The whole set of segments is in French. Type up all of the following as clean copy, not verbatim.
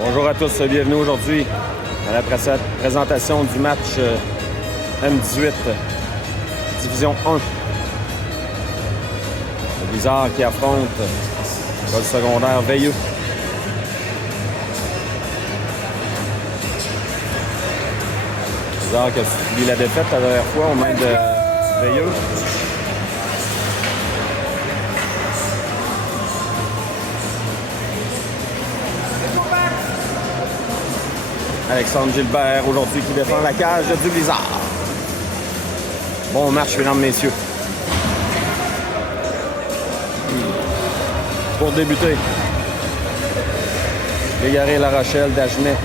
Bonjour à tous, bienvenue aujourd'hui à la présentation du match M18, Division 1. Le Blizzard qui affronte l'école secondaire Veilleux. Blizzard qui a subi la défaite la dernière fois aux mains de Veilleux. Alexandre Gilbert aujourd'hui qui défend la cage du Blizzard. Bon match, mesdames, messieurs. Pour débuter, Légaré, La Rochelle, Dagenais,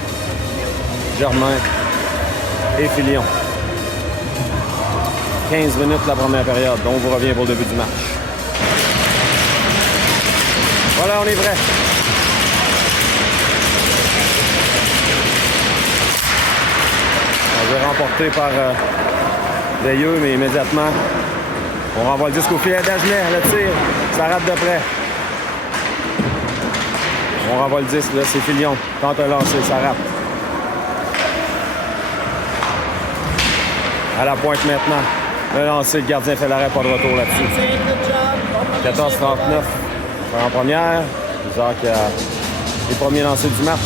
Germain et Filion. 15 minutes la première période, donc on vous revient pour le début du match. Voilà, on est prêt. On est remporté par Veilleux, mais immédiatement, on renvoie le disque au filet. Dagenais, le tir, ça rate de près. On renvoie le disque, là, c'est Filion. Tente un lancer, ça rate. À la pointe maintenant. Le lancer, le gardien fait l'arrêt, pas de retour là-dessus. 14-39 en première. Bizarre qui a les premiers lancers du match.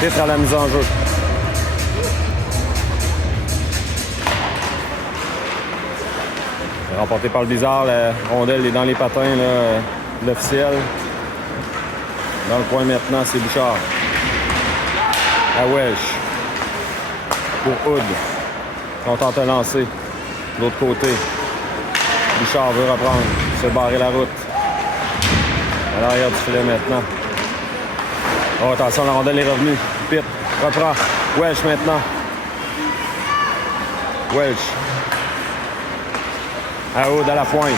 Titre à la mise en jeu. Remporté par le Blizzard, la rondelle est dans les patins, l'officiel. Dans le coin maintenant, c'est Bouchard. À Welsh. Pour Hood. On tente un lancer. De l'autre côté. Bouchard veut reprendre. Se barrer la route. À l'arrière du filet maintenant. Oh, attention, la rondelle est revenue. Pitt reprend. Welsh maintenant. Welsh. À Hood à la pointe.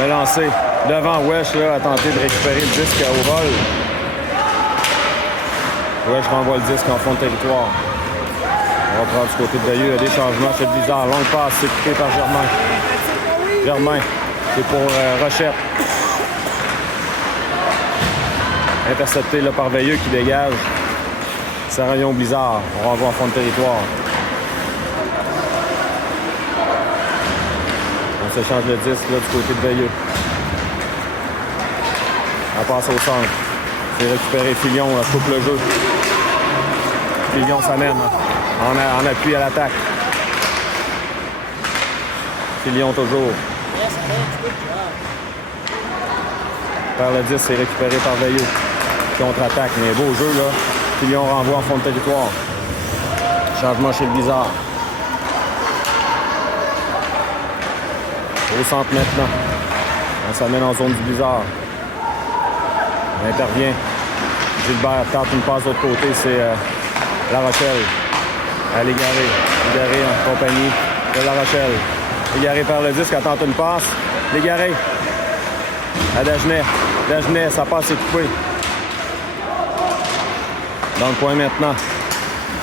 Le lancer. Devant Welsh là, a tenté de récupérer le disque au vol. Welsh renvoie le disque en fond de territoire. On reprend du côté de Veilleux. Il y a des changements chez le Blizzard. Longue passe, c'est piqué par Germain. Germain, c'est pour Rochette. Intercepté là, par Veilleux qui dégage. Sarraillon Blizzard. On renvoie en fond de territoire. On s'échange le disque là, du côté de Veilleux. On passe au centre. C'est récupéré Filion, là, coupe le jeu. Filion s'amène en appui à l'attaque. Filion toujours. Par le 10, c'est récupéré par Veilleux. Contre-attaque, mais beau jeu là. Filion renvoie en fond de territoire. Changement chez le Blizzard. Au centre maintenant. On s'amène en zone du Blizzard. On intervient. Gilbert tente une passe de l'autre côté, c'est La Rochelle. À Légaré. Légaré en compagnie de La Rochelle. Légaré par le disque, elle tente une passe. Légaré. À Dagenais. Dagenais, sa passe est coupée. Dans le coin maintenant.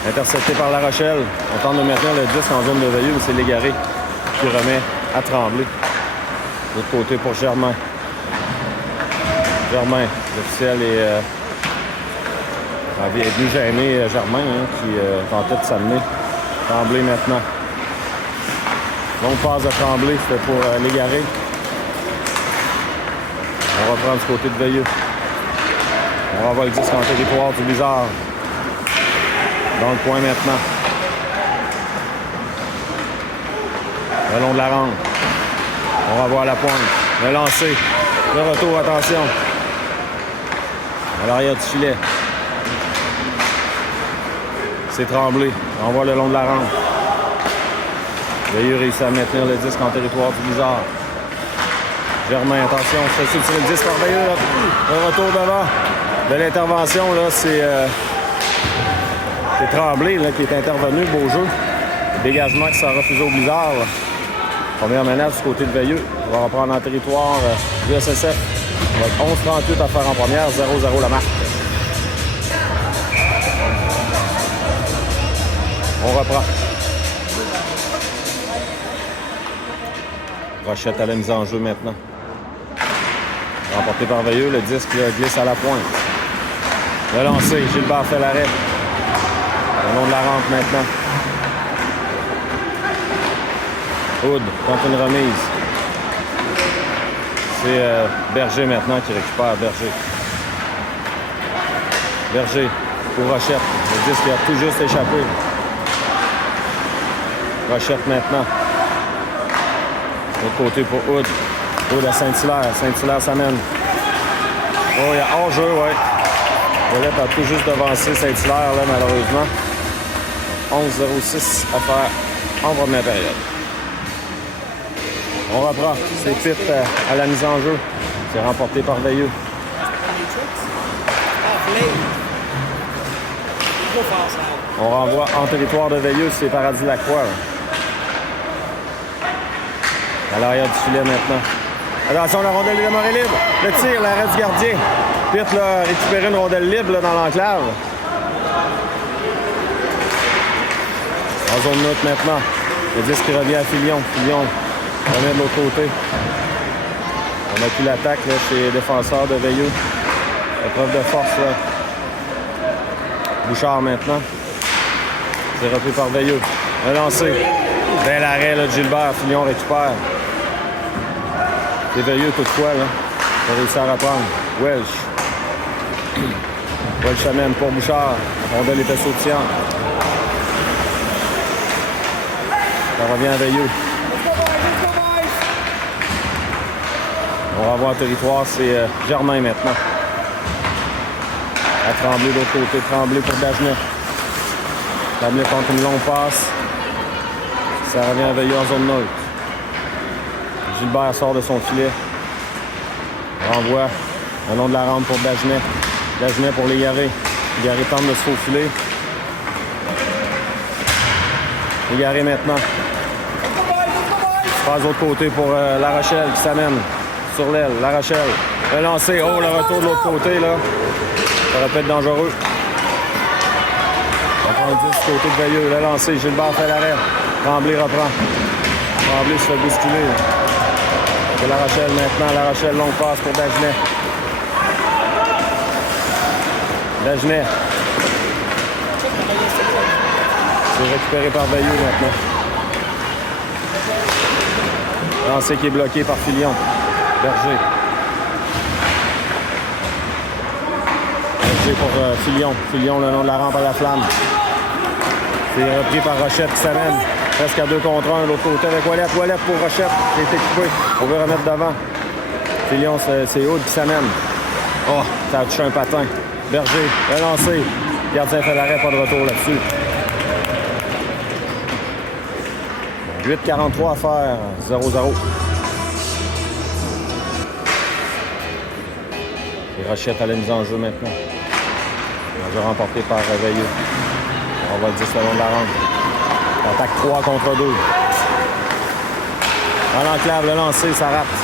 Intercepté par La Rochelle. On tente de maintenir le disque en zone de Veilleux, mais c'est Légaré qui remet à Tremblay. De l'autre côté pour Germain. Germain, l'officiel est venu gêner Germain, qui tentait de s'amener. Tremblay maintenant. Longue passe de Tremblay, c'était pour Légaré. On reprend du côté de Veilleux. On renvoie le disque en territoire du Blizzard. Dans le coin maintenant. Le long de la rampe. On renvoie à la pointe. Le lancer. Le retour, attention. À l'arrière du filet. C'est Tremblay. On voit le long de la rampe. Veilleux réussit à maintenir le disque en territoire du Blizzard. Germain, attention, se fait tirer le disque par Veilleux. Le retour devant de l'intervention, là, c'est Tremblay là, qui est intervenu. Beau jeu. Le dégagement qui sera refusé au Blizzard. Là. Première menace du côté de Veilleux. On va reprendre en territoire du SSF. Avec 11-38 à faire en première, 0-0 la marque. On reprend. Rochette à la mise en jeu maintenant. Remporté par Veilleux, le disque glisse à la pointe. Le lancer, Gilbert fait l'arrêt. Le long de la rampe maintenant. Hood tente une remise. C'est Berger maintenant qui récupère Berger. Berger pour Rochette. Le disque a tout juste échappé. Rochette maintenant. De l'autre côté pour Hood. Hood à Saint-Hilaire. Saint-Hilaire s'amène. Oh, il y a hors-jeu, ouais. Ouellet a tout juste devancé Saint-Hilaire, là, malheureusement. 11-06 à faire en première période. On reprend. C'est Pitt à la mise en jeu. C'est remporté par Veilleux. On renvoie en territoire de Veilleux, c'est Paradis Lacroix. À l'arrière du filet maintenant. Attention, la rondelle est demeurée libre. Le tir, l'arrêt du gardien. Pitt là, a récupéré une rondelle libre là, dans l'enclave. En zone neutre maintenant. Le disque qui revient à Filion. Filion revient de l'autre côté. On a plus l'attaque chez les défenseurs de Veilleux. Épreuve de force là. Bouchard maintenant. C'est repris par Veilleux. Un lancé. Bel arrêt là, de Gilbert. Filion récupère. C'est Veilleux toutefois là. Il a réussi à reprendre. Welch. Welch amène pour Bouchard. La rondelle était sautillante. Ça revient à Veilleux. On renvoie en territoire, c'est Germain maintenant. À Tremblay de l'autre côté. Tremblay pour Dagenet. Tremblay contre une longue passe. Ça revient à Veilleux en zone neutre. Gilbert sort de son filet. Renvoie le long de la rampe pour Dagenet. Dagenet pour Légaré. Légaré tente de se faufiler. Légaré maintenant. Passe de l'autre côté pour La Rochelle qui s'amène sur l'aile. La Rochelle. Le lancer. Oh, le retour de l'autre côté, là. Ça aurait pu être dangereux. On prend le 10 du côté de Veilleux. Le lancer. Gilbert fait l'arrêt. Tremblay reprend. Tremblay se fait bousculer. C'est La Rochelle maintenant. La Rochelle, longue passe pour Dagenet. Dagenet. C'est récupéré par Veilleux maintenant. Lancé qui est bloqué par Filion. Berger. Berger pour Filion. Filion le long de la rampe à la flamme. C'est repris par Rochette qui s'amène. Presque à 2 contre 1 de l'autre côté avec Ouellet. Ouellet pour Rochette. Il a été coupé. On veut remettre devant. Filion, c'est Hood qui s'amène. Oh, ça a touché un patin. Berger, le lancé. Gardien fait l'arrêt, pas de retour là-dessus. 8:43 à faire, 0-0. Et Rochette à la mise en jeu maintenant. Un jeu remporté par Veilleux. On va le 10 le long de la rampe. Attaque 3 contre 2. Dans l'enclave, le lancer, ça rate.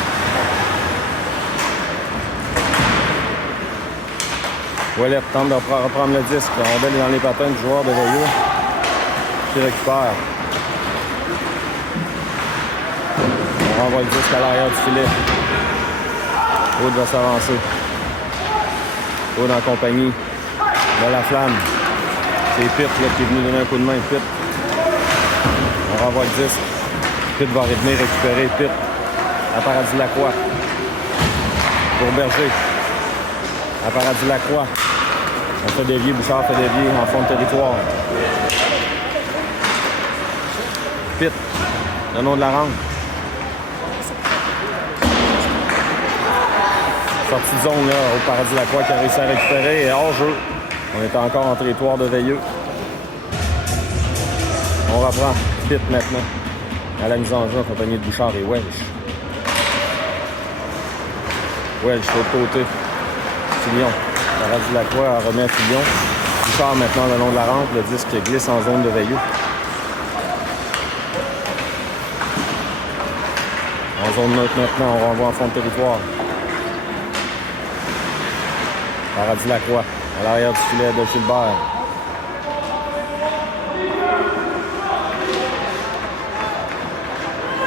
Ouellet tente de reprendre le disque. La rondelle est dans les patins du joueur de Veilleux qui récupère. On renvoie le disque à l'arrière du filet. Hood va s'avancer. Hood en compagnie de la flamme. C'est Pitt là, qui est venu donner un coup de main. Pitt. On renvoie le disque. Pitt va revenir récupérer. Pitt à Paradis Lacroix. Pour Berger. À Paradis Lacroix. On fait dévier. Bouchard fait dévier en fond de territoire. Pitt. Le nom de la rampe. Sortie de zone là, au Paradis Lacroix qui a réussi à récupérer et hors-jeu. On est encore en territoire de Veilleux. On reprend Pitt maintenant. À la mise en jeu en compagnie de Bouchard et Welch. Welch de l'autre côté. Filion. Paradis Lacroix remet à Filion. Bouchard maintenant le long de la rampe. Le disque glisse en zone de Veilleux. En zone neutre maintenant, on renvoie en fond de territoire. Paradis Lacroix, à l'arrière du filet de Gilbert.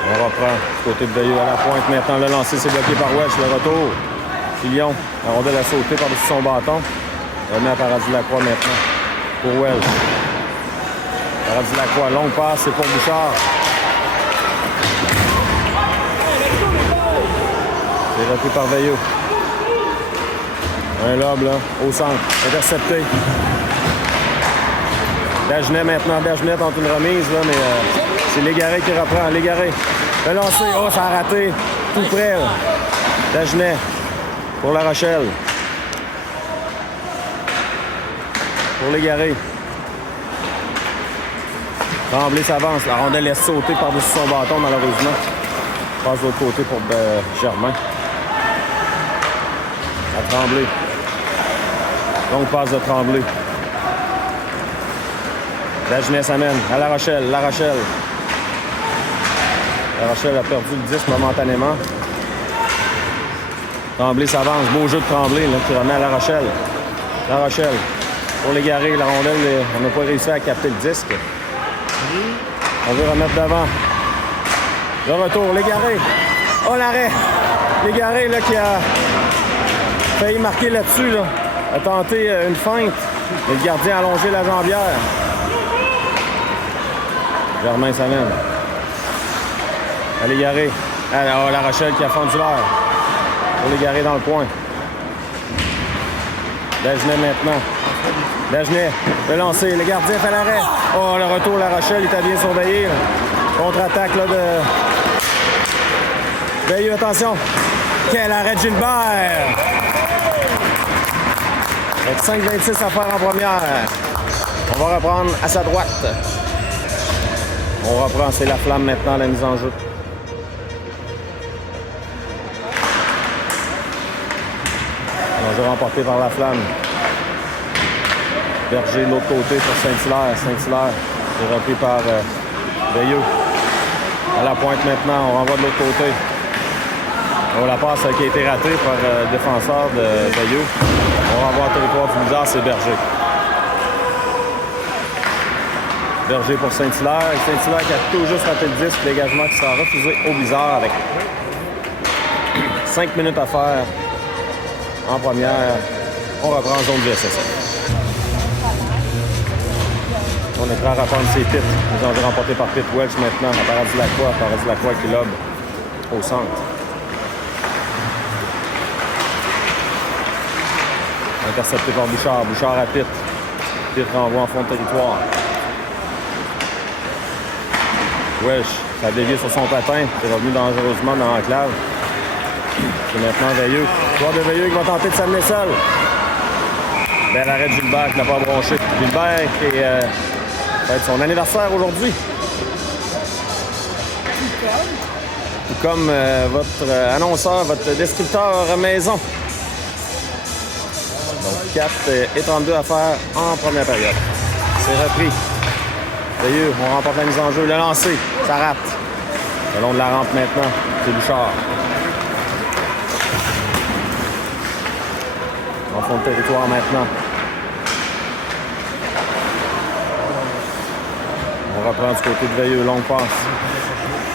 On reprend du côté de Veilleux à la pointe. Maintenant, le lancer, c'est bloqué par Welch. Le retour. Filion, la rondelle a sauté par-dessus son bâton. Remet à Paradis Lacroix maintenant. Pour Welsh. Paradis Lacroix, longue passe, c'est pour Bouchard. C'est repris par Veilleux. Un lob, là, au centre. Intercepté. Dagenet maintenant. Dagenet tente une remise, là, mais c'est Légaré qui reprend. Légaré. Le lancer. Oh, ça a raté. Tout près, là. Dagenet. Pour La Rochelle. Pour Légaré. Tremblay s'avance. La rondelle laisse sauter par-dessus son bâton, malheureusement. Passe de l'autre côté pour Germain. À Tremblay. Donc, passe de Tremblay. Dagenet s'amène à La Rochelle. La Rochelle. La Rochelle a perdu le 10 momentanément. Tremblay s'avance. Beau jeu de Tremblay là, qui remet à La Rochelle. La Rochelle. Pour Légaré, la rondelle, on n'a pas réussi à capter le disque. On veut remettre devant. Le retour, Légaré. Oh, l'arrêt. Légaré là, qui a failli marquer là-dessus. Là. A tenté une feinte. Le gardien a allongé la jambière. Germain s'amène. À Légaré. Oh, La Rochelle qui a fendu l'air. Pour Légaré dans le coin. Dagenet maintenant. Dagenet, le lancer. Le gardien fait l'arrêt. Oh, le retour, La Rochelle, il était bien surveillé. Contre-attaque là, de Veilleux, attention. Quel arrêt de Gilbert! Avec 5,26 à faire en première. On va reprendre à sa droite. On reprend, c'est la flamme maintenant, la mise en jeu. Un jeu remporté par la flamme. Berger de l'autre côté pour Saint-Hilaire. Saint-Hilaire est repris par Veilleux. À la pointe maintenant, on renvoie de l'autre côté. Oh, la passe qui a été ratée par le défenseur de Veilleux. On renvoie au territoire du Blizzard, c'est Berger. Berger pour Saint-Hilaire. Saint-Hilaire qui a tout juste raté le disque. Dégagement qui sera refusé au Blizzard avec 5 minutes à faire en première. On reprend en zone VSS. On est prêt à reprendre ses titres. Les enjeux remportés par Pitt Welch maintenant à Paradis Lacroix. Paradis Lacroix qui lobe au centre. Intercepté par Bouchard. Bouchard à Pitt. Pitt renvoie en fond de territoire. Welch, ça a dévié sur son patin. C'est revenu dangereusement dans l'enclave. C'est maintenant Veilleux. Joueur de Veilleux qui va tenter de s'amener seul. Bel arrêt de Gilbert qui n'a pas bronché. Gilbert qui va être son anniversaire aujourd'hui. Tout comme votre annonceur, votre descripteur maison. Donc 4 et 32 à faire en première période. C'est repris. Veilleux, on remporte la mise en jeu. Le lancer, ça rate. Le long de la rampe maintenant, c'est Bouchard. En fond de territoire maintenant. On reprend du côté de Veilleux, longue passe.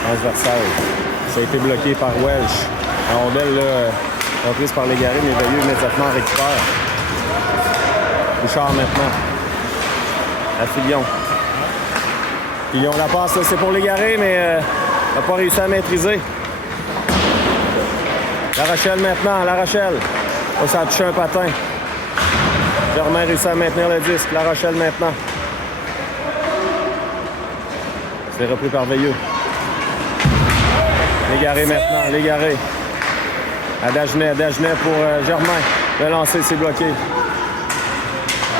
Transversale. Ça a été bloqué par Welch. La rondelle, là, reprise par Légaré, mais Veilleux immédiatement récupère. Bouchard maintenant. À Filion. Filion la passe, c'est pour Légaré, mais n'a pas réussi à maîtriser. La Rochelle maintenant, La Rochelle. Oh, ça a touché un patin. Germain réussit à maintenir le disque. La Rochelle maintenant. C'est repris par Veilleux. Légaré maintenant, Légaré. À Dagenet, Dagenet pour Germain. Le lancer, c'est bloqué.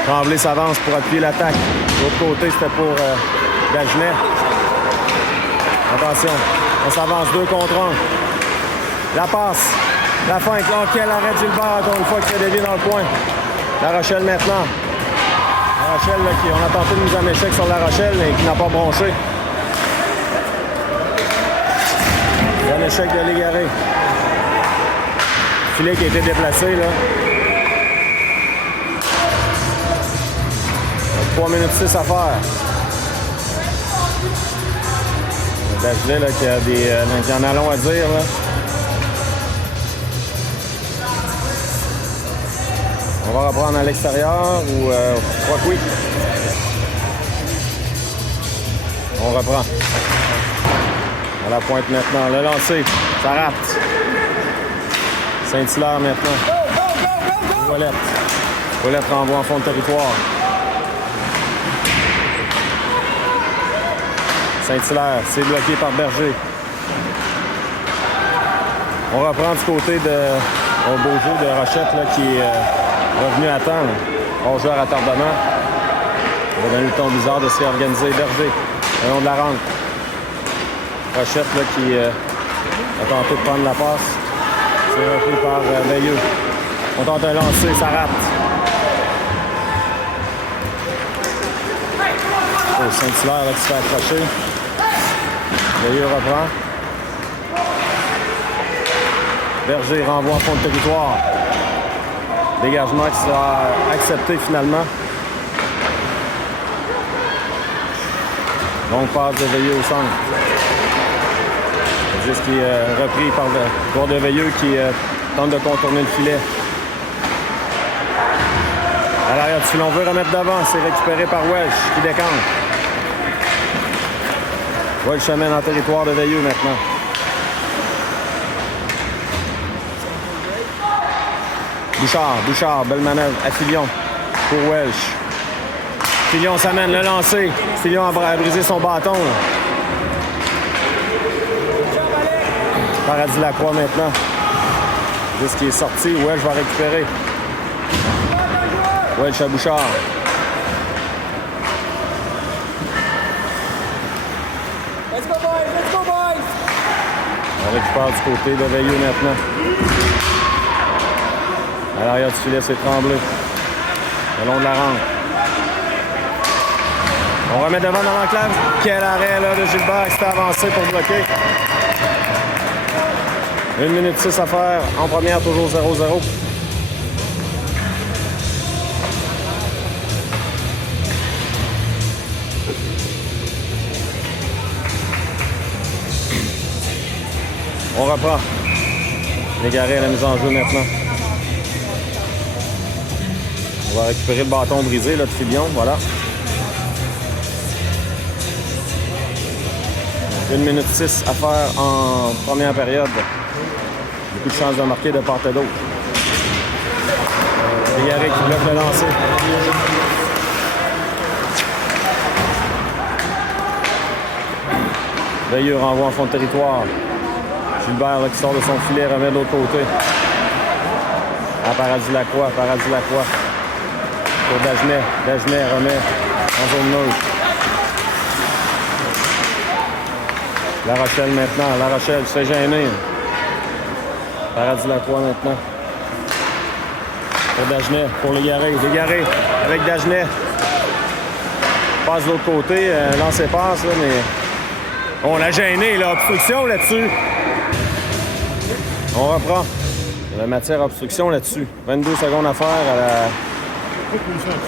Tremblay s'avance pour appuyer l'attaque. De l'autre côté, c'était pour Dagenet. Attention, on s'avance 2 contre 1. La passe, la feinte. Oh, quel arrêt de Gilbert, encore une fois, qui s'est dévié dans le coin. La Rochelle maintenant. La Rochelle, là, on a tenté de mise en échec sur La Rochelle, mais qui n'a pas bronché. Un échec de Légaré. Filet qui a été déplacé, là. 3 minutes 6 à faire. Dagenet, là, qui a en a long à dire, là. On va reprendre à l'extérieur ou je crois que oui. On reprend. À la pointe maintenant. Le lancer. Ça rate. Saint-Hilaire maintenant. Ouellette. Ouellette renvoie en fond de territoire. Saint-Hilaire, c'est bloqué par Berger. On reprend du côté de beau jeu de Rochette là, qui est revenu à temps. On joue à retardement. On va donner le ton bizarre de se réorganiser. Berger, le long de la rampe. Rochette là, qui a tenté de prendre la passe. C'est repris par Veilleux. On tente un lancer, ça rate. Oh, Saint-Hilaire là, qui se fait accrocher. Veilleux reprend. Berger renvoie en fond de territoire. Dégagement qui sera accepté finalement. Donc passe de Veilleux au centre. Juste qui est repris par le joueur de Veilleux qui tente de contourner le filet. À l'arrière du filet, on veut remettre devant. C'est récupéré par Welch qui décante. Welch amène en territoire de Veilleux maintenant. Bouchard, belle manœuvre à Filion pour Welch. Filion s'amène le lancer. Filion a brisé son bâton. Paradis Lacroix maintenant. Juste qui est sorti. Welch va récupérer. Welch à Bouchard. Let's go boys! On récupère du côté de Veilleux maintenant. À l'arrière du filet, c'est Tremblay. Le long de la rampe. On remet devant dans l'enclave. Quel arrêt là, de Gilbert qui s'est avancé pour bloquer. 1 minute 6 à faire. En première, toujours 0-0. On reprend. Légaré à la mise en jeu maintenant. On va récupérer le bâton brisé là, de Filion. Voilà. 1 minute 6 à faire en première période. Beaucoup de chances de marquer de part et d'autre. Légaré qui bloque le lancer. Veilleux renvoie en fond de territoire. Gilbert là, qui sort de son filet, remet de l'autre côté. À Paradis Lacroix. Pour Dagenet. Dagenet remet en zone neutre. La Rochelle maintenant. La Rochelle se fait gêner. Paradis Lacroix maintenant. Pour Dagenet. Pour Légaré. Légaré avec Dagenet. Passe de l'autre côté. Lancer passe, là, mais on l'a gêné. Là. Obstruction là-dessus. On reprend. La matière obstruction là-dessus. 22 secondes à faire à la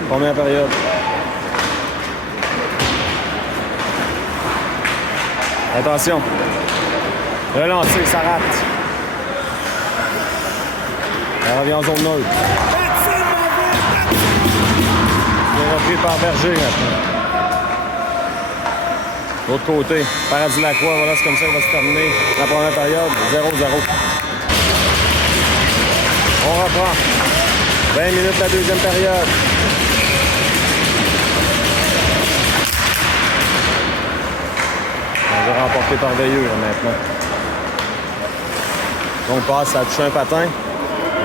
première période. Attention. Le lancer, ça rate. Elle revient en zone neutre. C'est repris par Berger maintenant. L'autre côté, Paradis Lacroix, voilà, c'est comme ça que va se terminer la première période. 0-0. On reprend. 20 minutes la deuxième période. On va remporter par Veilleux là, maintenant. On passe à toucher un patin.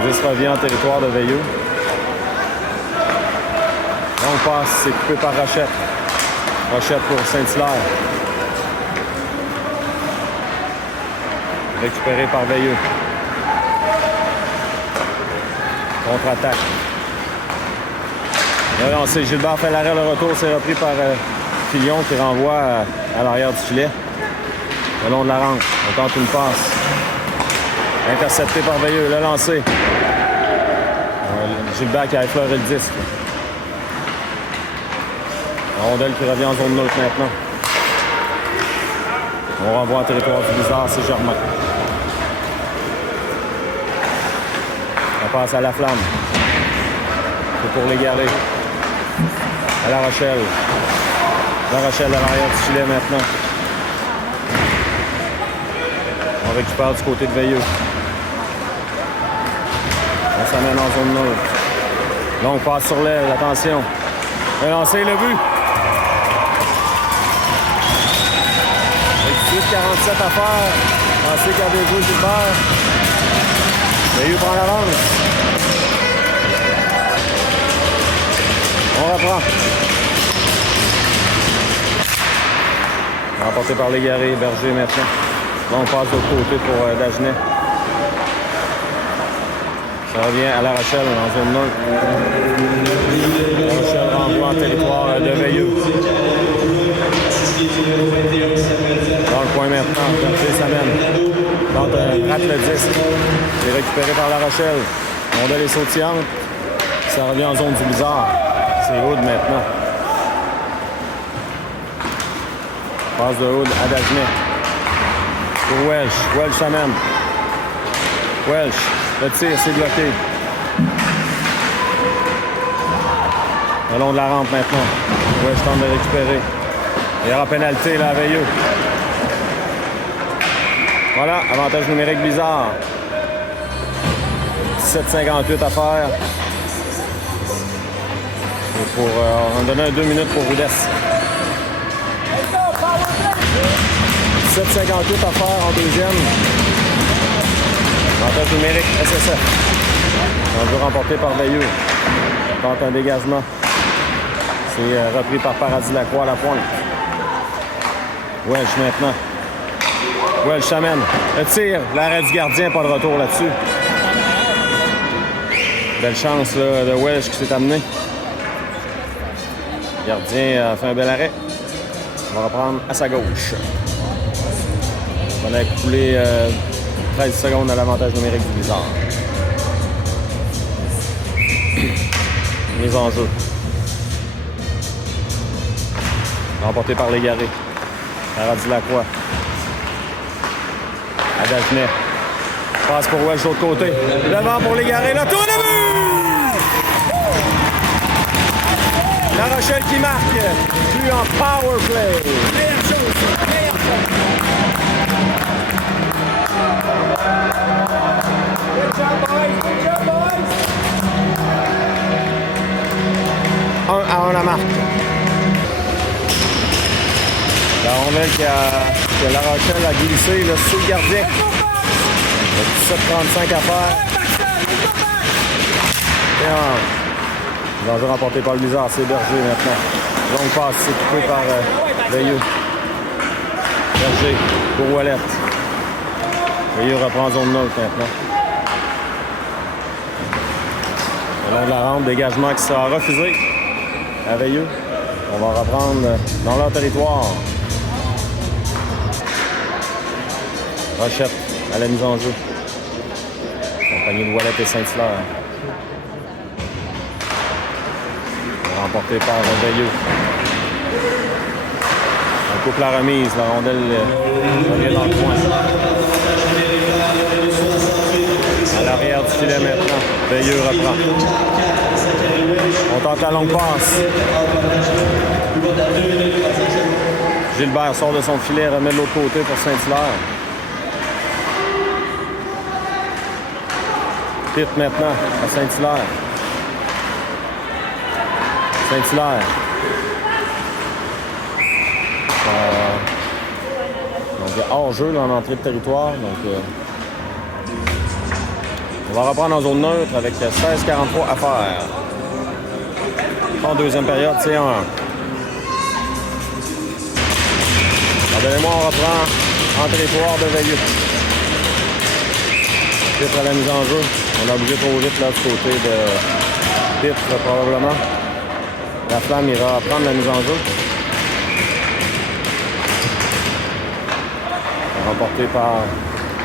10 revient en territoire de Veilleux. On passe, c'est coupé par Rochette. Rochette pour Saint-Hilaire. Récupéré par Veilleux. Contre-attaque. Le lancé. Gilbert fait l'arrêt, le retour. C'est repris par Filion qui renvoie à l'arrière du filet. Le long de la rampe. On tente une passe. Intercepté par Veilleux. Le lancé. Gilbert qui a effleuré le disque. La rondelle qui revient en zone neutre maintenant. On renvoie en territoire du Bizarre, c'est Germain. On passe à la flamme. C'est pour l'égarer. À La Rochelle. La Rochelle à l'arrière du filet maintenant. On récupère du côté de Veilleux. On s'amène en zone neutre. Là, on passe sur l'aile. Attention. Un lancer, le but. 47 à faire. Pensez qu'il y a des joueurs Gilbert. Veilleux prend l'avance. On reprend. Remporté par Légaré, Berger maintenant. Là, on passe de l'autre côté pour Dagenet. Ça revient à La Rochelle en zone neutre. La Rochelle renvoie en territoire de Veilleux. Dans le coin maintenant, Berger s'amène. Rate le disque. C'est récupéré par La Rochelle. Rondelle est sautillante. Ça revient en zone du Blizzard. C'est Hood maintenant. Passe de Hood à Dagenet. Pour Welsh. Welsh s'amène. Welsh. Le tir, c'est bloqué. Le long de la rampe maintenant. Welsh tente de récupérer. Il y aura pénalité là à Veilleux. Voilà, avantage numérique Blizzard. 17,58 à faire. Et pour, on va donner 2 minutes pour Rudess. 17,58 à faire en deuxième. Avantage numérique SSF. On veut remporter par Veilleux. On tente un dégagement. C'est repris par Paradis Lacroix à la pointe. Welsh maintenant. Welsh s'amène. Le tir. L'arrêt du gardien, pas de retour là-dessus. Belle chance là, de Welsh qui s'est amené. Le gardien a fait un bel arrêt. On va reprendre à sa gauche. On a écoulé 13 secondes à l'avantage numérique du Blizzard. Mise en jeu. Remporté par Légaré. Paradis Lacroix. À Dagenet. Passe pour Welsh de l'autre côté. Devant pour Légaré. Le tour de but! La Rochelle qui marque. Plus en power play. Meilleure chose. Meilleure chose. Good job, boys. Good job, boys. 1-1 la marque. La rondelle que La Rochelle a glissé là, sous le gardien. Il y a 17,35 à faire. Et l'enjeu remporté par le Blizzard, c'est Berger maintenant. Longue passe, c'est coupé par Veilleux. Berger pour Ouellet. Veilleux reprend zone neutre maintenant. Le long de la rampe, dégagement qui sera refusé à Veilleux. On va reprendre dans leur territoire. Rochette à la mise en jeu. Compagnie de Ouellet et Saint-Hilaire. Remporté par Veilleux. On coupe la remise. La rondelle revient dans le coin. À l'arrière du filet maintenant. Veilleux reprend. On tente la longue passe. Gilbert sort de son filet, remet de l'autre côté pour Saint-Hilaire. Pitt maintenant à Saint-Hilaire. Saint-Hilaire. Donc, il y a hors-jeu en entrée de territoire. Donc, on va reprendre en zone neutre avec 16,43 à faire. En deuxième période, c'est 1-1. Pardonnez-moi, on reprend en territoire de Veilleux. Pitre à la mise en jeu. On a bougé trop vite là du côté de Pitre probablement. La Flamme ira prendre la mise en jeu. Remporté par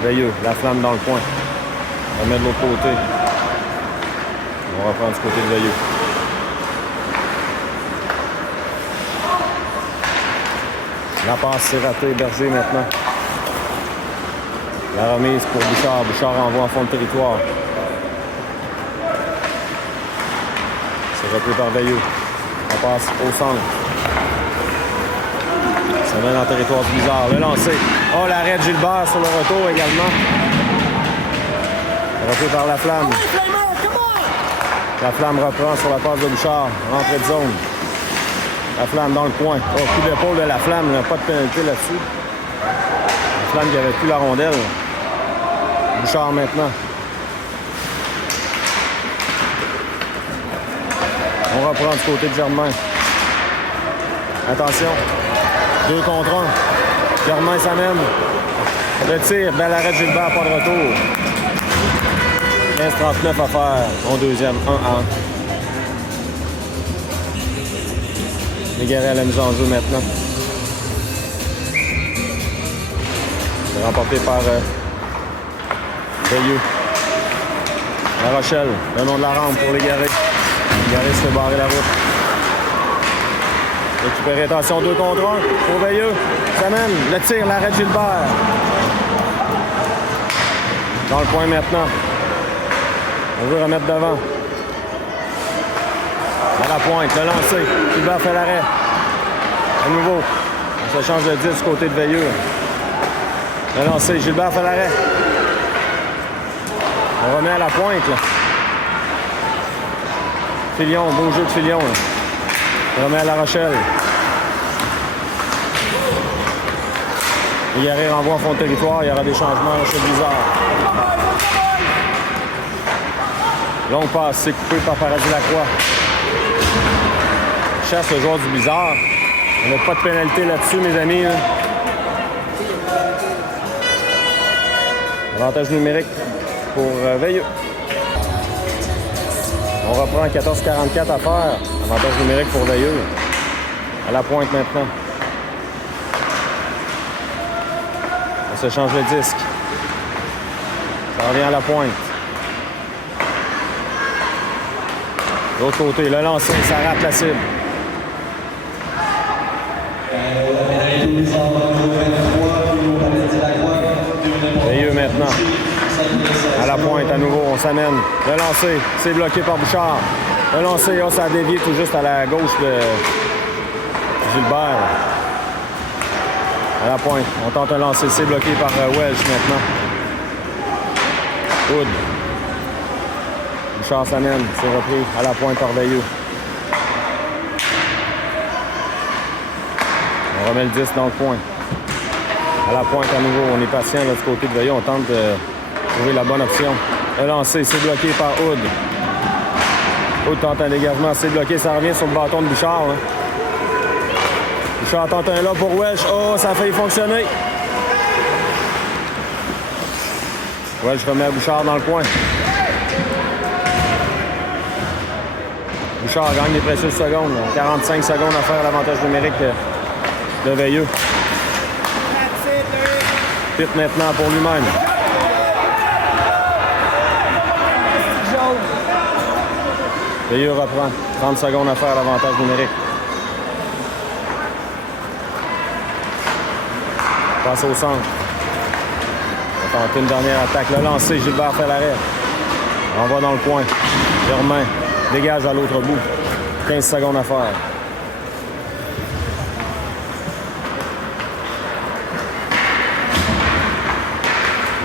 Veilleux. La Flamme dans le coin. On va mettre de l'autre côté. On va reprendre du côté de Veilleux. La passe, c'est raté. Berger maintenant. La remise pour Bouchard. Bouchard envoie en fond de territoire. repris par Veilleux. On passe au centre. Ça mène en territoire du Blizzard. Le lancer. Oh, l'arrêt de Gilbert sur le retour également. Repris par la Flamme. La Flamme reprend sur la passe de Bouchard. Rentrée de zone. La Flamme dans le coin. Oh, coup d'épaule de la Flamme. Il n'y a pas de pénalité là-dessus. La Flamme qui avait plus la rondelle. Bouchard maintenant. On reprend du côté de Germain. Attention. 2 contre 1. Germain s'amène. Le tir. Bel arrêt de Gilbert. Pas de retour. 15-39 à faire. Au deuxième. 1-1. Légaré à la mise en jeu maintenant. C'est remporté par Veilleux. La Rochelle. Le nom de la rampe pour Légaré. Légaré se fait barrer la route. Récupéré. Attention. 2 contre 1 pour Veilleux. Ça mène. Le tir. L'arrêt de Gilbert. Dans le coin maintenant. On veut remettre devant. À la pointe, le lancer. Gilbert fait l'arrêt. À nouveau. On se change de 10 du côté de Veilleux. Le lancer. Gilbert fait l'arrêt. On remet à la pointe. Là. Filion, beau jeu de Filion. Là. On remet à La Rochelle. Légaré renvoie en fond de territoire. Il y aura des changements chez Blizzard. Longue passe, c'est coupé par Paradis Lacroix. Chasse le joueur du Blizzard. On n'a pas de pénalité là-dessus, mes amis. Là. Avantage numérique pour Veilleux. On reprend 14-44 à faire. Avantage numérique pour Veilleux. À la pointe maintenant. On se change le disque. Ça revient à la pointe. De l'autre côté, le lancer, ça rate la cible. Veilleux maintenant. À la pointe à nouveau, on s'amène. Le lancer, c'est bloqué par Bouchard. Le lancer, oh, ça a dévié tout juste à la gauche de Gilbert. À la pointe, on tente un lancer, c'est bloqué par Welsh maintenant. Wood. Bouchard s'amène, c'est repris à la pointe par Veilleux. On remet le 10 dans le coin. À la pointe à nouveau, on est patient là, du côté de Veilleux, on tente de trouver la bonne option. Le lancer, c'est bloqué par Hood. Hood tente un dégagement, c'est bloqué, ça revient sur le bâton de Bouchard. Hein. Bouchard tente un là pour Welsh. Oh, ça a failli fonctionner. Welsh remet Bouchard dans le coin. Bouchard gagne des précieuses secondes. 45 secondes à faire l'avantage numérique de Veilleux. Pite maintenant pour lui-même. Veilleux reprend. 30 secondes à faire l'avantage numérique. Passe au centre. On va tenter une dernière attaque. Le lancer, Gilbert fait l'arrêt. On va dans le coin. Germain dégage à l'autre bout. 15 secondes à faire.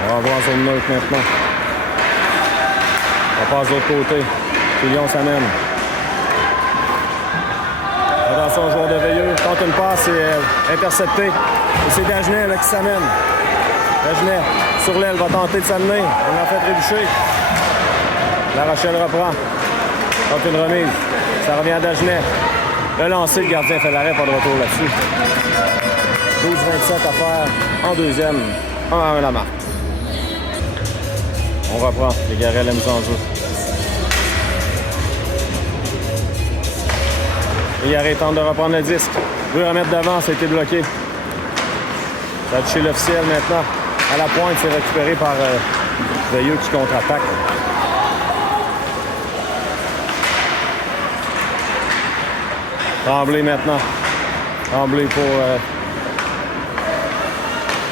On va voir zone neutre maintenant. On passe de l'autre côté. Filion s'amène. Attention au joueur de Veilleux. Tente une passe, c'est intercepté. Et c'est Dagenet là, qui s'amène. Dagenet sur l'aile va tenter de s'amener. On l'a fait trébucher. La Rochelle reprend. Tente une remise. Ça revient à Dagenet. Le lancer, le gardien fait l'arrêt, pas de retour là-dessus. 12-27 à faire en deuxième. 1-1 la marque. On reprend. Légaré à la mise en jeu. Légaré tente de reprendre le disque. Veut remettre devant, ça a été bloqué. Ça a touché l'officiel maintenant. À la pointe, c'est récupéré par Veilleux qui contre-attaque. Tremblay maintenant. Tremblay pour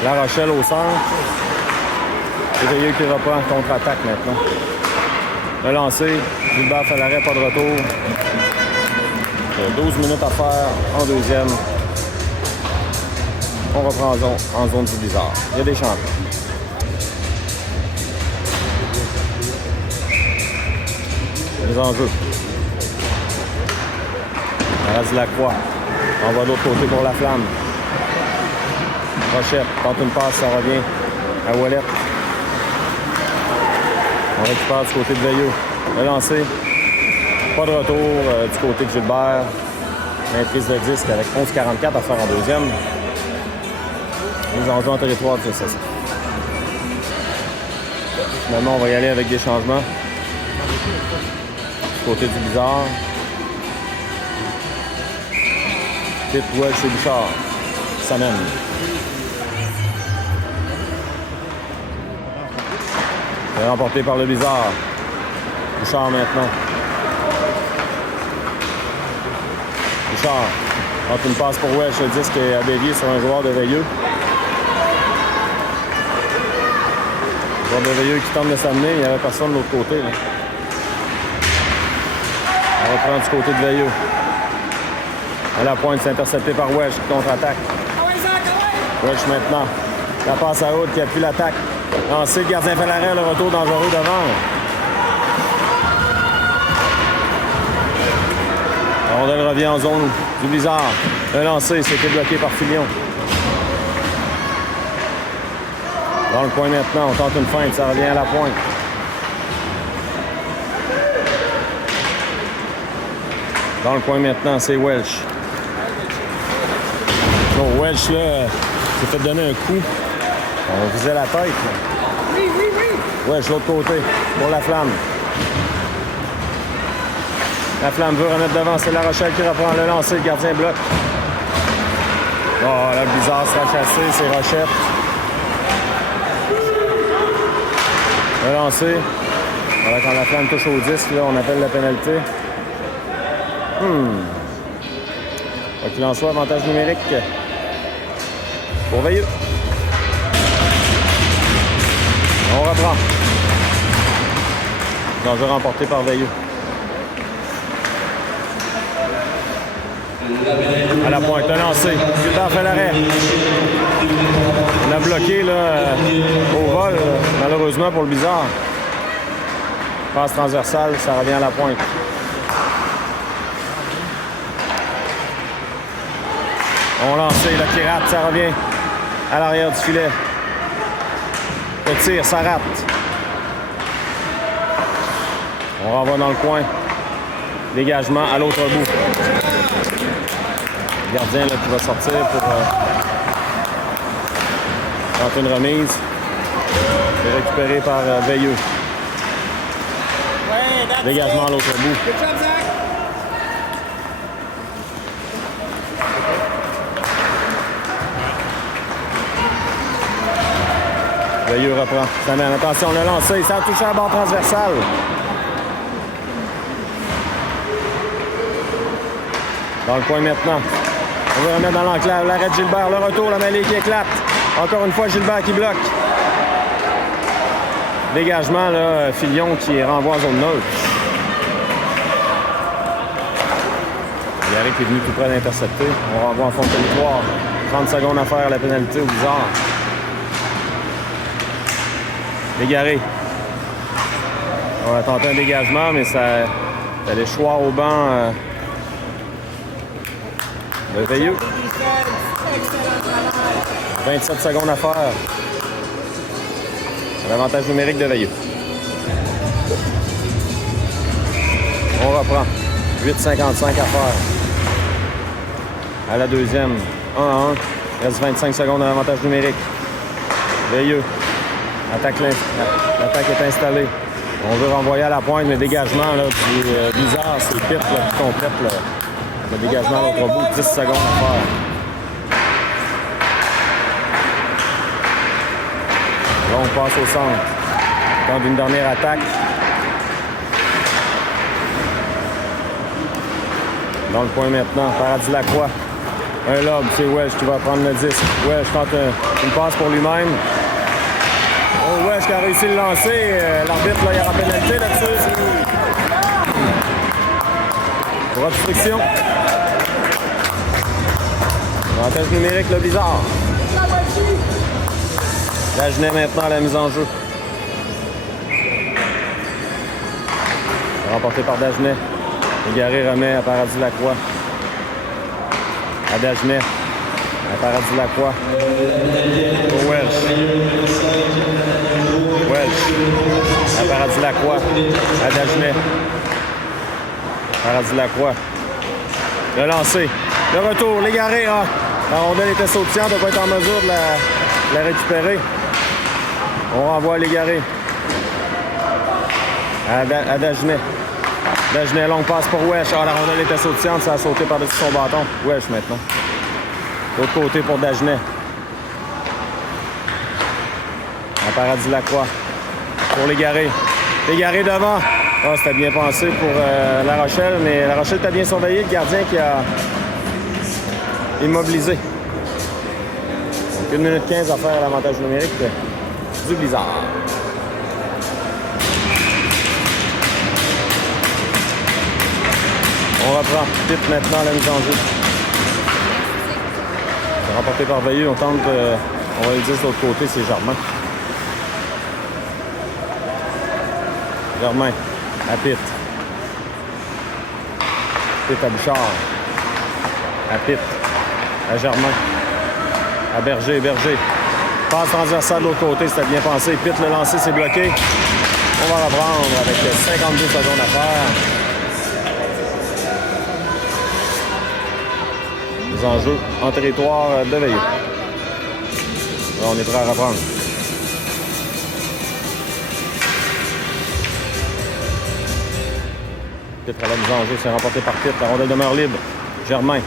La Rochelle au centre. C'est Veilleux qui reprend contre-attaque maintenant. Le lancer. Gilbert fait l'arrêt, pas de retour. 12 minutes à faire en deuxième. On reprend en zone du bizarre. Il y a des champions. Les enjeux. Lacroix. On va de l'autre côté pour la flamme. Rochette. Tente une passe, ça revient à Ouellet. On récupère du côté de Veilleux. Le lancer. Pas de retour du côté de Gilbert. Maîtrise de disque avec 11,44 à faire en deuxième. Les enjeux en territoire de ça. Finalement, on va y aller avec des changements. Du côté du bizarre. Pitt, Welch et Bouchard. Ça mène. C'est remporté par le bizarre. Bouchard maintenant. Bouchard. Entre une passe pour Welch. Le disque est à dévier sur un joueur de Veilleux. Joueur de Veilleux qui tente de s'amener. Il n'y avait personne de l'autre côté. Là. On reprend du côté de Veilleux. À la pointe, c'est intercepté par Welch qui contre-attaque. Welch maintenant. La passe à haute qui appuie l'attaque. Lancé, le gardien fait l'arrêt, le retour dangereux devant. La rondelle revient en zone du bizarre. Le lancer, c'était bloqué par Filion. Dans le coin maintenant, on tente une feinte, ça revient à la pointe. Dans le coin maintenant, c'est Welch. Bon, Welch, là, s'est fait donner un coup. On visait la tête. Là. Oui, oui, oui. Welch, l'autre côté, pour la flamme. La flamme veut remettre devant, c'est La Rochelle qui reprend le lancer, le gardien bloque. Oh, là, le bizarre sera chassé, c'est Rochette. Le lancer. Voilà, quand la flamme touche au disque, là, on appelle la pénalité. Quoi qu'il en soit, avantage numérique pour Veilleux. On reprend. Danger remporté par Veilleux. À la pointe, le lancer. Gilbert fait l'arrêt. On a bloqué là, au vol, malheureusement pour le bizarre. Passe transversale, ça revient à la pointe. On lance, là, qui rate, ça revient à l'arrière du filet. Le tir, ça rate. On renvoie dans le coin. Dégagement à l'autre bout. Le gardien là, qui va sortir pour tenter une remise. C'est récupéré par Veilleux. Dégagement à l'autre bout. Good job, Zach. Veilleux reprend. Ça mène. Attention, le lancer. Ça a touché à la barre transversale. Dans le coin maintenant. On va remettre dans l'enclave. L'arrêt de Gilbert. Le retour. La mêlée qui éclate. Encore une fois, Gilbert qui bloque. Dégagement, là, Filion qui renvoie en zone neutre. Gary qui est venu tout près d'intercepter. On renvoie en fond de territoire. 30 secondes à faire la pénalité au bizarre. Légaré. On va tenter un dégagement, mais ça a les choix au banc de Veilleux. 27 secondes à faire. L'avantage numérique de Veilleux. On reprend. 8,55 à faire. À la deuxième. 1 à 1. Il reste 25 secondes à l'avantage numérique. Veilleux. L'attaque est installée. On veut renvoyer à la pointe, mais dégagement là, du bizarre, c'est Pitt qui complète le dégagement à l'autre bout. 10 secondes à faire. Là, on passe au centre. Dans une dernière attaque. Dans le coin maintenant, Paradis Lacroix. Un lob, c'est Welch qui va prendre le disque. Welch tente une passe pour lui-même. Oh, Welch qui a réussi le lancer. L'arbitre, là, il y aura pénalité là-dessus. Pour obstruction. Avantage numérique, le Blizzard. Dagenet maintenant à la mise en jeu. Remporté par Dagenet. Légaré remet à Paradis Lacroix. À Dagenet. À Paradis Lacroix. Au Welsh. Welsh. À Paradis Lacroix. À Dagenet. Paradis Lacroix. Le lancer. Le retour. Légaré. Ah. La rondelle était sautillante. On ne doit pas être en mesure de la récupérer. On renvoie à Légaré. À Dagenet. Dagenet, longue passe pour Wesh. Ah, la rondelle était sautillante. Ça a sauté par-dessus son bâton. Wesh maintenant. L'autre côté pour Dagenet. À Paradis Lacroix. Pour Légaré. Légaré devant. Ah, c'était bien pensé pour La Rochelle, mais La Rochelle t'a bien surveillé. Le gardien qui a immobilisé. Donc 1 minute 15 à faire à l'avantage numérique du Blizzard. On reprend. Vite maintenant la mise en jeu. C'est remporté par Veilleux. On tente, on va le dire de l'autre côté, c'est Germain. Germain à Pitt. Pitt à Bouchard. À Pitt. À Germain. À Berger. Berger. Passe transversale de l'autre côté, c'était bien pensé. Pitt le lancer, c'est bloqué. On va reprendre avec 52 secondes à faire. Mise en jeu en territoire de Veilleux. Là, on est prêt à reprendre. Pitt à la mise en jeu, c'est remporté par Pitt. La rondelle demeure libre. Germain.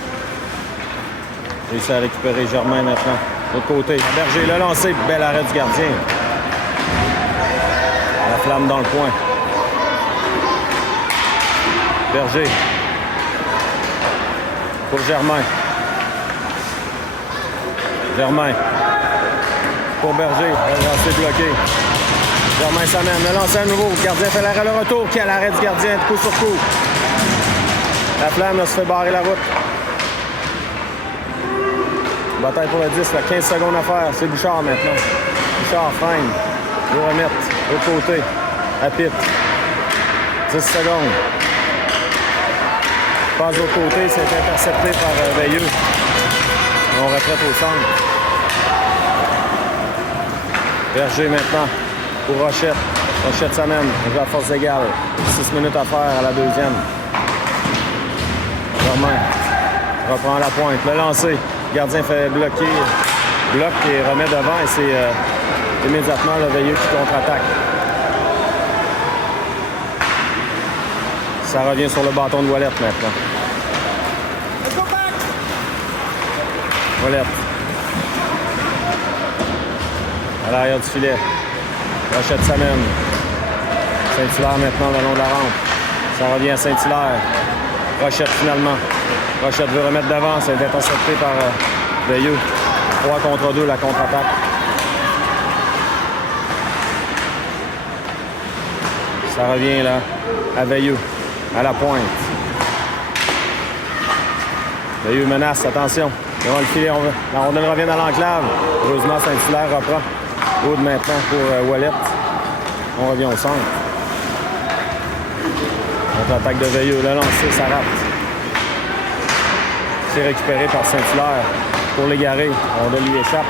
Réussit à récupérer Germain maintenant. De l'autre côté, Berger, le lancer. Bel arrêt du gardien. La flamme dans le coin. Berger. Pour Germain. Germain. Pour Berger. Le lancer bloqué. Germain s'amène. Le lancer à nouveau. Le gardien fait l'arrêt, le retour. Quel arrêt du gardien, coup sur coup. La flamme là, se fait barrer la route. Bataille pour le 10, là, 15 secondes à faire. C'est Bouchard maintenant. Bouchard freine. Il va remettre. L'autre côté. À Pitt. 10 secondes. Passe de l'autre côté. C'est intercepté par Veilleux. On retraite au centre. Berger maintenant. Pour Rochette. Rochette s'amène. On joue à force égale. 6 minutes à faire à la deuxième. Germain. Reprend la pointe. Le lancer. Le gardien fait bloquer, bloque et remet devant et c'est immédiatement le Veilleux qui contre-attaque. Ça revient sur le bâton de Ouellette maintenant. Ouellette. À l'arrière du filet. Rochette s'amène. Saint-Hilaire maintenant le long de la rampe. Ça revient à Saint-Hilaire. Rochette finalement. Rochette veut remettre devant, c'est intercepté par Veilleux. 3 contre 2, la contre-attaque. Ça revient là à Veilleux, à la pointe. Veilleux menace, attention. Devant le filet, la rondelle revient dans l'enclave. Heureusement, Saint-Hilaire reprend. Aude maintenant pour Ouellette. On revient au centre. Contre-attaque de Veilleux, le lancer, ça rate. C'est récupéré par Saint-Hilaire pour Légaré. On lui échappe.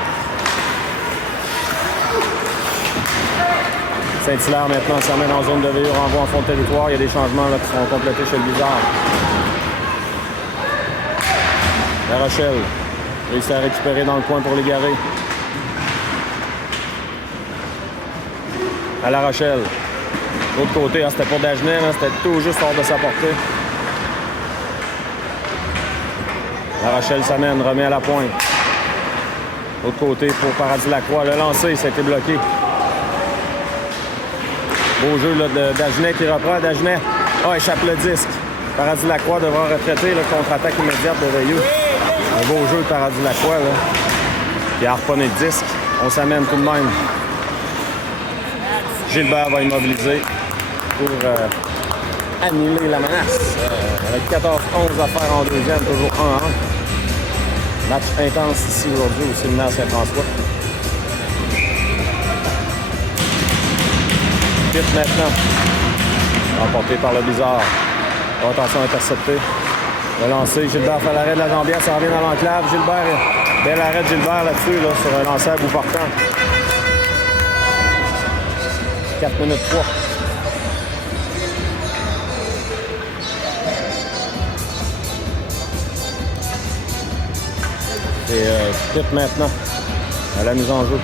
Saint-Hilaire maintenant s'amène en zone de Veilleux, renvoie en fond de territoire. Il y a des changements là, qui seront complétés chez le Blizzard. La Rochelle réussit à récupérer dans le coin pour Légaré. À La Rochelle. De l'autre côté, c'était pour Dagenet, c'était tout juste hors de sa portée. La Rochelle s'amène, remet à la pointe. L'autre côté pour Paradis Lacroix. Le lancer, ça a été bloqué. Beau jeu là, de Dagenet qui reprend. Dagenet échappe le disque. Paradis Lacroix devra retraiter le contre-attaque immédiate de Veilleux. Un beau jeu de Paradis Lacroix. Là. Il a harponné le disque. On s'amène tout de même. Gilbert va immobiliser pour annuler la menace. Avec 14-11 à faire en deuxième, toujours 1-1. Match intense ici aujourd'hui au séminaire Saint-François. Vite maintenant. Remporté par le Bizarre. Attention, intercepté. Le lancer, Gilbert fait l'arrêt de la jambière, ça revient dans l'enclave. Gilbert, bel arrêt de Gilbert là-dessus, là, sur un lancer à bout portant. 4 minutes 3. C'est Pitt maintenant, à la mise en jeu.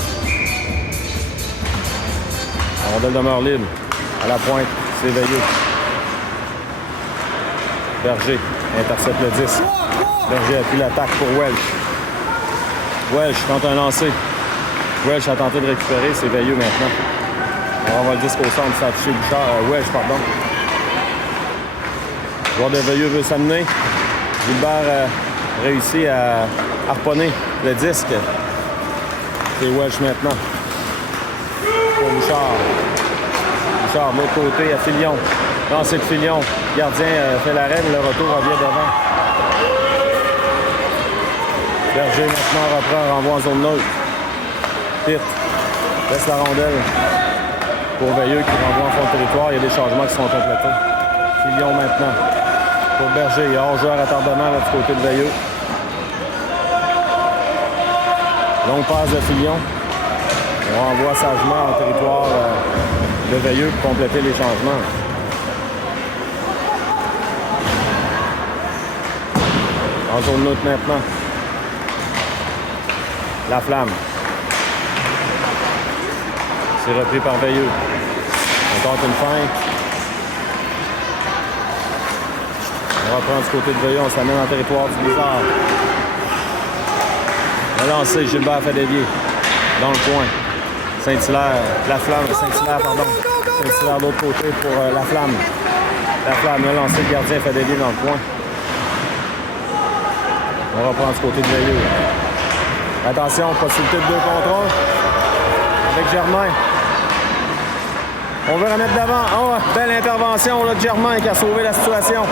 La rondelle demeure libre. À la pointe, c'est Veilleux. Berger intercepte le 10. Berger appuie l'attaque pour Welch. Welch tente un lancer. Welch a tenté de récupérer, c'est Veilleux maintenant. On renvoie le disque au centre, ça a touché Welch, pardon. Le joueur de Veilleux veut s'amener. Gilbert réussit à harponner le disque. C'est Welch maintenant. Pour Bouchard. Bouchard, de l'autre côté, à Filion. Lancé de Filion. Gardien fait l'arrêt, mais le retour revient devant. Berger maintenant reprend, renvoie en zone neutre. Pitt laisse la rondelle pour Veilleux qui renvoie en fond de territoire. Il y a des changements qui sont complétés. Filion maintenant. Pour Berger, il y a hors-joueur à tardement là, du côté de Veilleux. Longue passe de Filion. On renvoie sagement en territoire de Veilleux pour compléter les changements. En zone neutre maintenant. La Flamme. C'est repris par Veilleux. On tente une feinte. On reprend du côté de Veilleux. On s'amène en territoire du Blizzard. Le lancer, Gilbert fait dévier. Dans le coin. Saint-Hilaire. La Flamme. Saint-Hilaire, pardon. Saint-Hilaire de l'autre côté pour la Flamme. La Flamme. Le lancer, le gardien fait dévier dans le coin. On reprend du côté de Veilleux. Attention, possibilité de 2 contre 1 avec Germain. On veut remettre d'avant. Oh, belle intervention là, de Germain qui a sauvé la situation.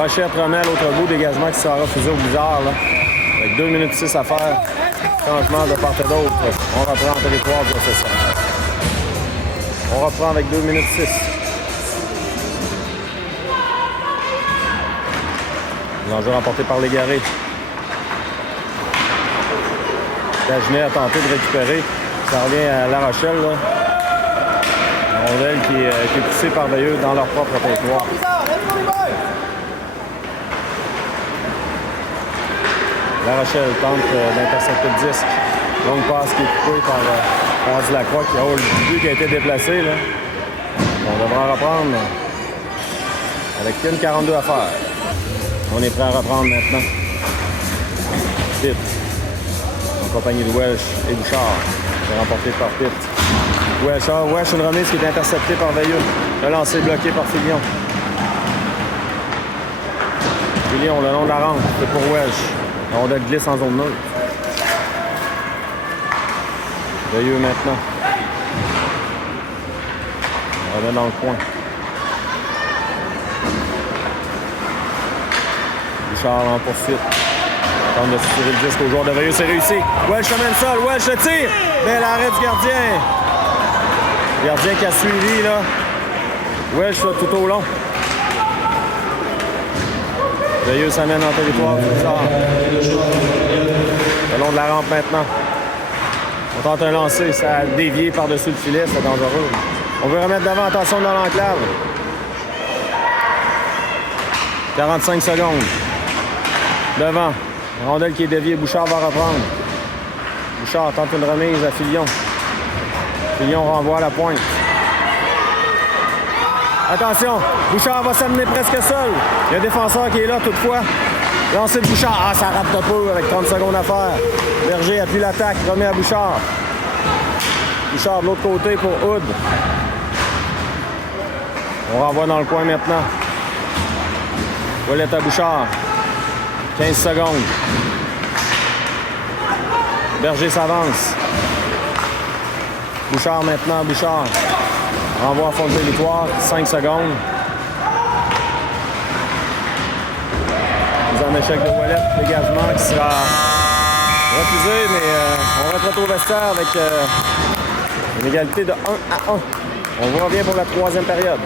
Rochette remet à l'autre bout, dégagement qui sera refusé au Blizzard. Là. Avec 2 minutes 6 à faire. Changement de part et d'autre. On reprend en territoire pour faire ça. On reprend avec 2 minutes 6. L'enjeu remporté par Légaré. Dagenet a tenté de récupérer. Ça revient à La Rochelle. Là. La rondelle qui est poussée par Veilleux dans leur propre territoire. La Rochelle tente d'intercepter le disque. Longue passe qui est coupée par Dilacroix qui a le but qui a été déplacé. Là. On devra reprendre avec 1,42 à faire. On est prêt à reprendre maintenant. Pitt. En compagnie de Welch et Bouchard. C'est remporté par Pitt. Welch, une remise qui est interceptée par Veilleux. Le lancer bloqué par Filion. Filion, le long de la rampe, c'est pour Welch. La rondelle glisse en zone neutre. Veilleux maintenant. On revient dans le coin. Bouchard en poursuite. On tente de tirer le disque au joueur de Veilleux, c'est réussi. Welch amène ça, Welch le tire. Bel arrêt du gardien. Le gardien qui a suivi, là. Welch là, tout au long. Veilleux s'amène en territoire du Blizzard. Le long de la rampe maintenant. On tente un lancer, ça a dévié par-dessus le filet, c'est dangereux. On veut remettre devant, attention dans l'enclave. 45 secondes. Devant. Rondelle qui est déviée, Bouchard va reprendre. Bouchard tente une remise à Filion. Filion renvoie à la pointe. Attention, Bouchard va s'amener presque seul. Il y a un défenseur qui est là toutefois. Lancer de Bouchard. Ah, ça rate de peu avec 30 secondes à faire. Berger appuie l'attaque, remet à Bouchard. Bouchard de l'autre côté pour Hood. On renvoie dans le coin maintenant. Ouellette à Bouchard. 15 secondes. Berger s'avance. Bouchard maintenant, Bouchard. Renvoie à fond de territoire, 5 secondes. un échec de Ouellet, dégagement qui sera refusé, mais on rentre au vestiaire avec une égalité de 1-1. On revient pour la troisième période.